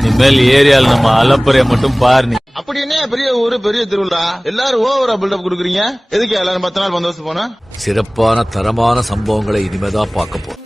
இனிமேல் ஏரியால நம்ம அலப்புறைய மட்டும் பாரு. அப்படி என்ன பெரிய ஊரு பெரிய திருவிழா எல்லாரும் ஓவரா பில்டப் கொடுக்குறீங்க? எதுக்கு எல்லாரும் 10 நாள் பந்தோபஸ்து போனா? சிறப்பான தரமான சம்பவங்களை இனிமேதான் பார்க்க போறோம்.